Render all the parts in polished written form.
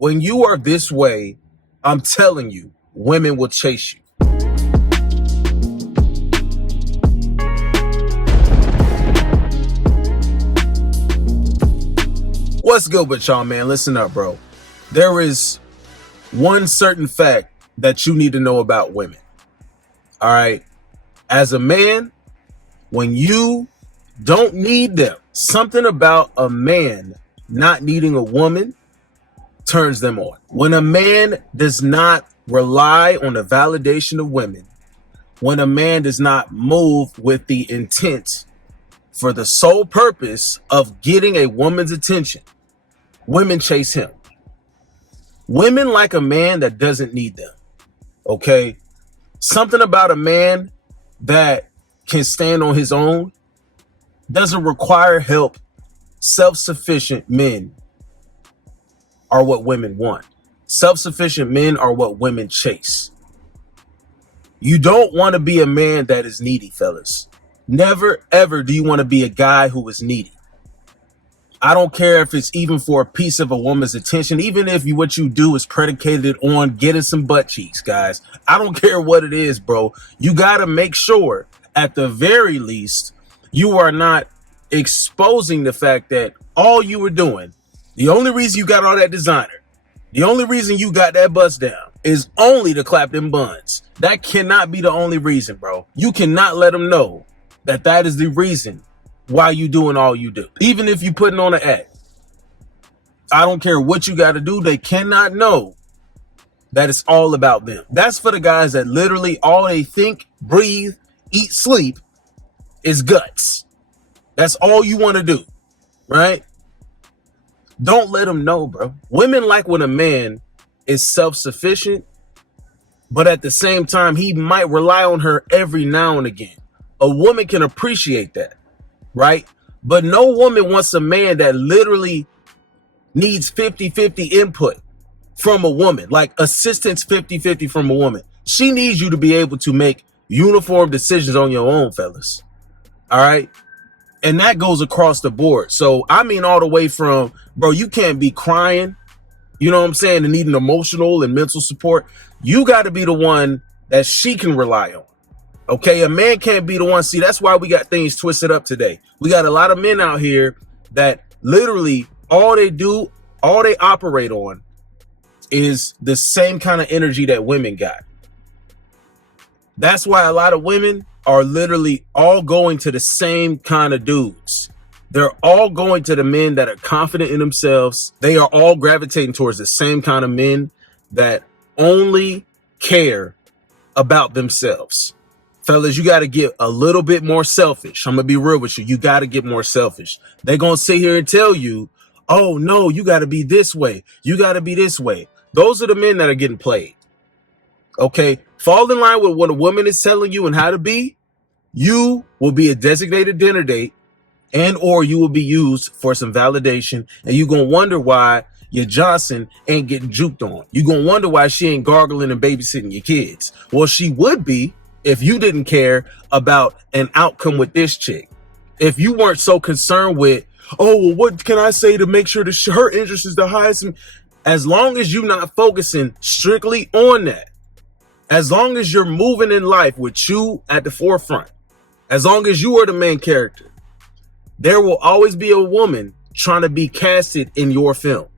When you are this way, I'm telling you, women will chase you. What's good with y'all, man? Listen up, bro. There is one certain fact that you need to know about women. All right. As a man, when you don't need them, something about a man not needing a woman turns them on. When a man does not rely on the validation of women, when a man does not move with the intent for the sole purpose of getting a woman's attention, women chase him. Women like a man that doesn't need them. Okay? Something about a man that can stand on his own, doesn't require help. Self-sufficient men are what women want. Self-sufficient men are what women chase. You don't want to be a man that is needy, fellas. Never, ever do you want to be a guy who is needy. I don't care if it's even for a piece of a woman's attention, even if what you do is predicated on getting some butt cheeks, guys. I don't care what it is, bro. You got to make sure, at the very least, you are not exposing the fact that all you were doing, the only reason you got all that designer, the only reason you got that bust down is only to clap them buns. That cannot be the only reason, bro. You cannot let them know that that is the reason why you doing all you do. Even if you putting on an act, I don't care what you got to do. They cannot know that it's all about them. That's for the guys that literally all they think, breathe, eat, sleep is guts. That's all you want to do, right? Don't let them know, bro. Women like when a man is self-sufficient, but at the same time, he might rely on her every now and again. A woman can appreciate that, right? But no woman wants a man that literally needs 50-50 input from a woman, like assistance 50-50 from a woman. She needs you to be able to make uniform decisions on your own, fellas. All right? And that goes across the board. So, I mean, all the way from, bro, you can't be crying, you know what I'm saying, and needing emotional and mental support. You got to be the one that she can rely on. Okay, a man can't be the one. See, that's why we got things twisted up today. We got a lot of men out here that literally all they do, all they operate on is the same kind of energy that women got. That's why a lot of women are literally all going to the same kind of dudes. They're all going to the men that are confident in themselves. They are all gravitating towards the same kind of men that only care about themselves. Fellas, you got to get a little bit more selfish. I'm going to be real with you. You got to get more selfish. They're going to sit here and tell you, oh, no, you got to be this way. You got to be this way. Those are the men that are getting played. Okay, fall in line with what a woman is telling you and how to be. You will be a designated dinner date, and or you will be used for some validation, and you're going to wonder why your Johnson ain't getting juked on. You're going to wonder why she ain't gargling and babysitting your kids. Well, she would be if you didn't care about an outcome with this chick. If you weren't so concerned with, oh, well, what can I say to make sure that her interest is the highest? As long as you're not focusing strictly on that, as long as you're moving in life with you at the forefront, as long as you are the main character, there will always be a woman trying to be casted in your film.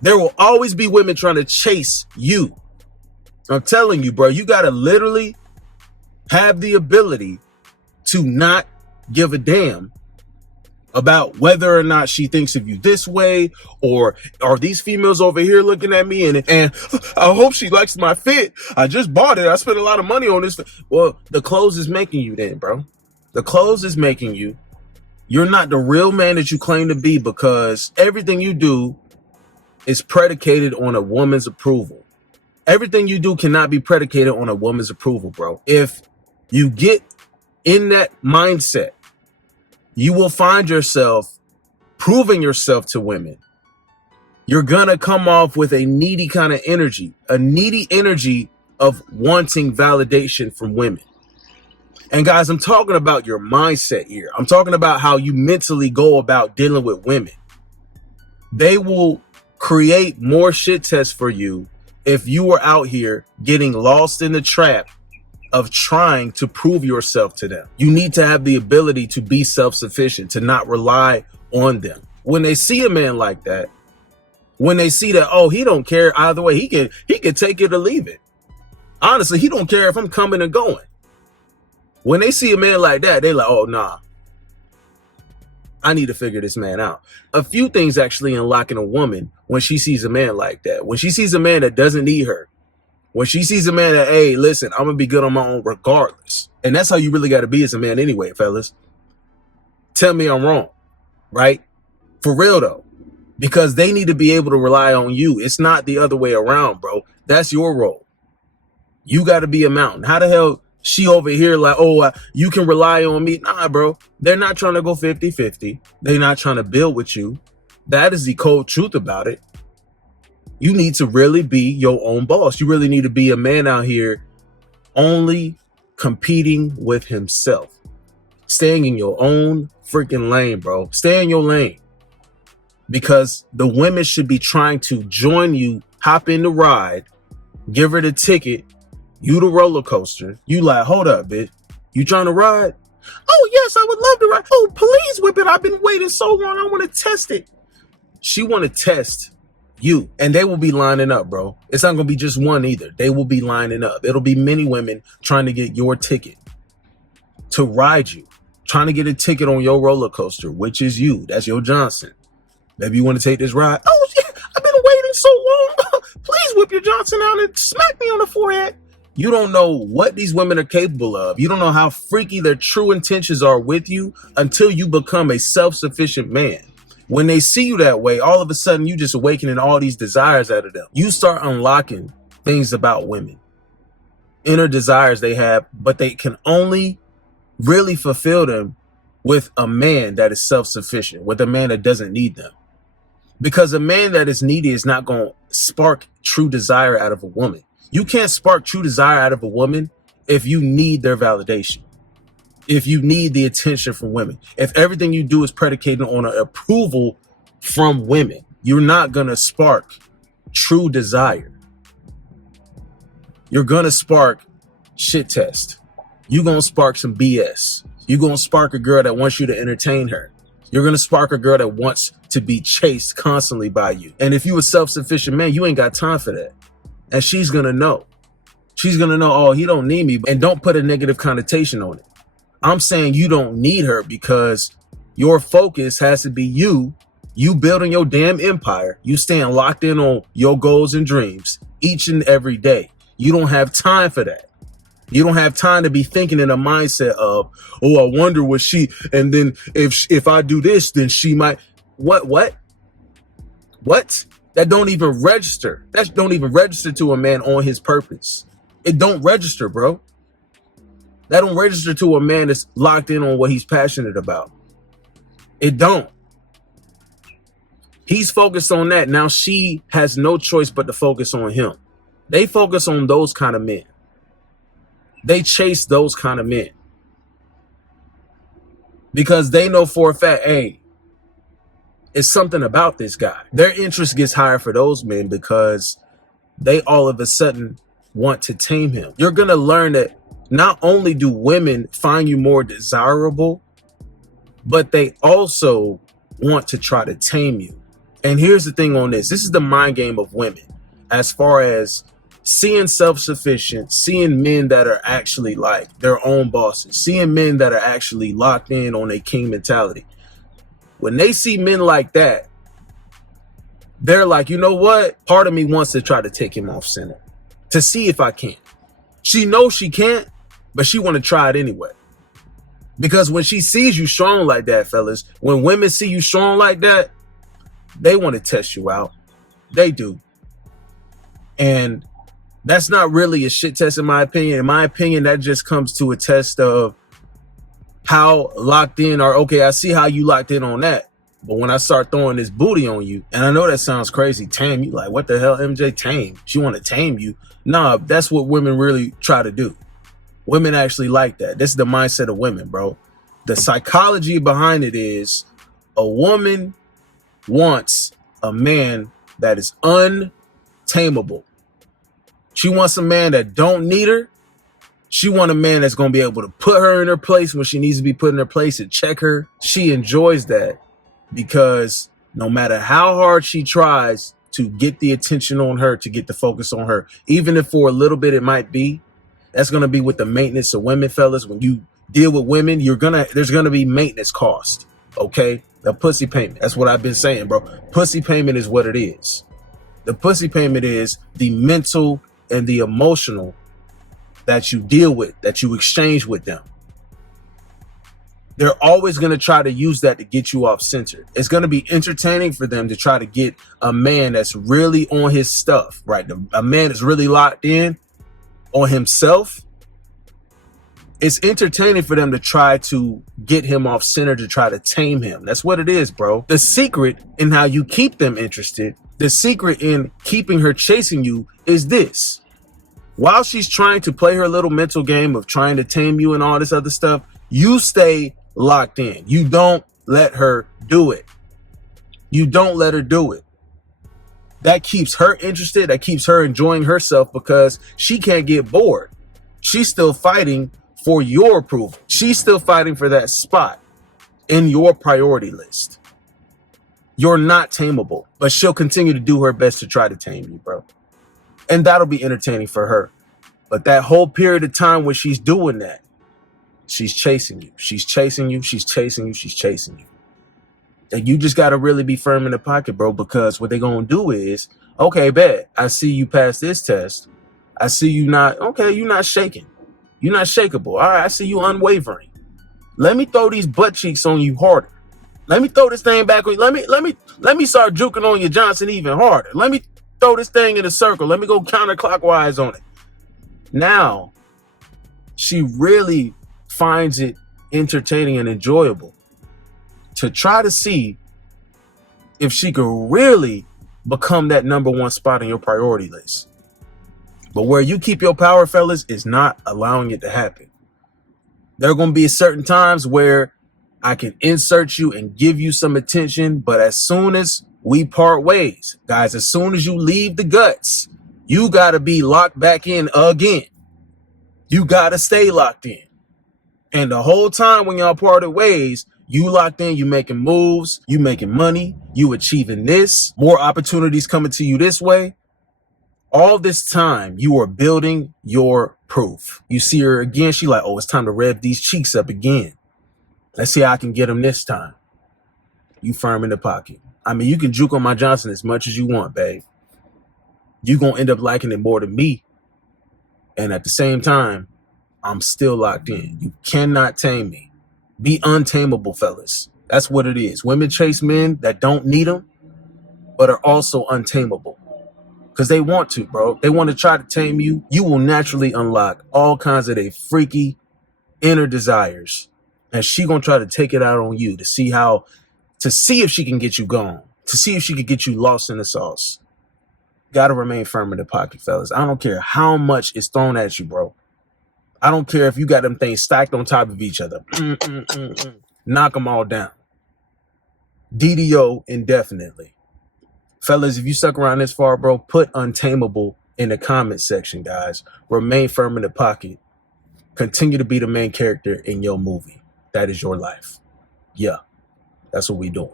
There will always be women trying to chase you. I'm telling you, bro, you got to literally have the ability to not give a damn about whether or not she thinks of you this way, or are these females over here looking at me and I hope she likes my fit. I just bought it. I spent a lot of money on this. Well, the clothes is making you then, bro. The clothes is making you. You're not the real man that you claim to be, because everything you do is predicated on a woman's approval. Everything you do cannot be predicated on a woman's approval, bro. If you get in that mindset, you will find yourself proving yourself to women. You're going to come off with a needy kind of energy, a needy energy of wanting validation from women. And guys, I'm talking about your mindset here. I'm talking about how you mentally go about dealing with women. They will create more shit tests for you if you were out here getting lost in the trap of trying to prove yourself to them. You need to have the ability to be self-sufficient, to not rely on them. When they see a man like that, when they see that, oh, he don't care either way, he can take it or leave it. Honestly, he don't care if I'm coming or going. When they see a man like that, they like, oh, nah, I need to figure this man out. A few things actually unlocking a woman when she sees a man like that. When she sees a man that doesn't need her. When she sees a man that, hey, listen, I'm going to be good on my own regardless. And that's how you really got to be as a man anyway, fellas. Tell me I'm wrong, right? For real, though. Because they need to be able to rely on you. It's not the other way around, bro. That's your role. You got to be a mountain. How the hell she over here like, oh, you can rely on me? Nah, bro. They're not trying to go 50-50. They're not trying to build with you. That is the cold truth about it. You need to really be your own boss. You really need to be a man out here only competing with himself. Staying in your own freaking lane, bro. Stay in your lane. Because the women should be trying to join you, hop in the ride, give her the ticket, you the roller coaster. You like, hold up, bitch. You trying to ride? Oh, yes, I would love to ride. Oh, please whip it. I've been waiting so long. I want to test it. She want to test you, and they will be lining up, bro. It's not going to be just one either. They will be lining up. It'll be many women trying to get your ticket to ride you, trying to get a ticket on your roller coaster, which is you. That's your Johnson. Maybe you want to take this ride? Oh, yeah, I've been waiting so long. Please whip your Johnson out and smack me on the forehead. You don't know what these women are capable of. You don't know how freaky their true intentions are with you until you become a self-sufficient man. When they see you that way, all of a sudden you just awakening all these desires out of them. You start unlocking things about women, inner desires they have, but they can only really fulfill them with a man that is self-sufficient, with a man that doesn't need them. Because a man that is needy is not going to spark true desire out of a woman. You can't spark true desire out of a woman if you need their validation. If you need the attention from women, if everything you do is predicated on an approval from women, you're not going to spark true desire. You're going to spark shit test. You're going to spark some BS. You're going to spark a girl that wants you to entertain her. You're going to spark a girl that wants to be chased constantly by you. And if you a self-sufficient man, you ain't got time for that. And she's going to know. She's going to know, oh, he don't need me. And don't put a negative connotation on it. I'm saying you don't need her because your focus has to be you building your damn empire, you staying locked in on your goals and dreams each and every day. You don't have time for that. You don't have time to be thinking in a mindset of, oh, I wonder what she, and then if I do this, then she might, what? That don't even register. That don't even register to a man on his purpose. It don't register, bro. That don't register to a man that's locked in on what he's passionate about. It don't. He's focused on that. Now she has no choice but to focus on him. They focus on those kind of men. They chase those kind of men. Because they know for a fact, hey, it's something about this guy. Their interest gets higher for those men because they all of a sudden want to tame him. You're going to learn that not only do women find you more desirable, but they also want to try to tame you. And here's the thing on this. This is the mind game of women as far as seeing self-sufficient, seeing men that are actually like their own bosses, seeing men that are actually locked in on a king mentality. When they see men like that, they're like, you know what? Part of me wants to try to take him off center to see if I can. She knows she can't, but she want to try it anyway. Because when she sees you strong like that, fellas, when women see you strong like that, they want to test you out. They do. And that's not really a shit test in my opinion. In my opinion, that just comes to a test of how locked in or, okay, I see how you locked in on that. But when I start throwing this booty on you, and I know that sounds crazy, tame you, like, what the hell, MJ, tame? She want to tame you. Nah, that's what women really try to do. Women actually like that. This is the mindset of women, bro. The psychology behind it is a woman wants a man that is untamable. She wants a man that don't need her. She wants a man that's going to be able to put her in her place when she needs to be put in her place and check her. She enjoys that because no matter how hard she tries to get the attention on her, to get the focus on her, even if for a little bit it might be, that's going to be with the maintenance of women, fellas. When you deal with women, there's going to be maintenance cost. Okay? The pussy payment. That's what I've been saying, bro. Pussy payment is what it is. The pussy payment is the mental and the emotional that you deal with, that you exchange with them. They're always going to try to use that to get you off center. It's going to be entertaining for them to try to get a man that's really on his stuff, right? A man that's really locked in on himself. It's entertaining for them to try to get him off center, to try to tame him. That's what it is, bro. The secret in how you keep them interested, the secret in keeping her chasing you is this. While she's trying to play her little mental game of trying to tame you and all this other stuff, you stay locked in. You don't let her do it. You don't let her do it. That keeps her interested. That keeps her enjoying herself because she can't get bored. She's still fighting for your approval. She's still fighting for that spot in your priority list. You're not tameable, but she'll continue to do her best to try to tame you, bro. And that'll be entertaining for her. But that whole period of time when she's doing that, she's chasing you. She's chasing you. She's chasing you. She's chasing you. And you just got to really be firm in the pocket, bro, because what they're going to do is, okay, bet, I see you pass this test. I see you not, okay, you're not shaking. You're not shakeable. All right, I see you unwavering. Let me throw these butt cheeks on you harder. Let me throw this thing back on you. Let me start juking on your Johnson even harder. Let me throw this thing in a circle. Let me go counterclockwise on it. Now, she really finds it entertaining and enjoyable to try to see if she could really become that number one spot on your priority list. But where you keep your power, fellas, is not allowing it to happen. There are going to be certain times where I can insert you and give you some attention, but as soon as we part ways, guys, as soon as you leave the guts, you got to be locked back in again. You got to stay locked in. And the whole time when y'all parted ways, you locked in, you making moves, you making money, you achieving this, more opportunities coming to you this way. All this time, you are building your proof. You see her again, she like, oh, it's time to rev these cheeks up again. Let's see how I can get them this time. You firm in the pocket. I mean, you can juke on my Johnson as much as you want, babe. You're going to end up liking it more than me. And at the same time, I'm still locked in. You cannot tame me. Be untamable, fellas. That's what it is. Women chase men that don't need them, but are also untamable. Because they want to, bro. They want to try to tame you. You will naturally unlock all kinds of their freaky inner desires. And she gonna try to take it out on you to see if she can get you gone, to see if she can get you lost in the sauce. Gotta remain firm in the pocket, fellas. I don't care how much is thrown at you, bro. I don't care if you got them things stacked on top of each other. Knock them all down. DDO indefinitely. Fellas, if you stuck around this far, bro, put untamable in the comment section, guys. Remain firm in the pocket. Continue to be the main character in your movie. That is your life. Yeah, that's what we doing.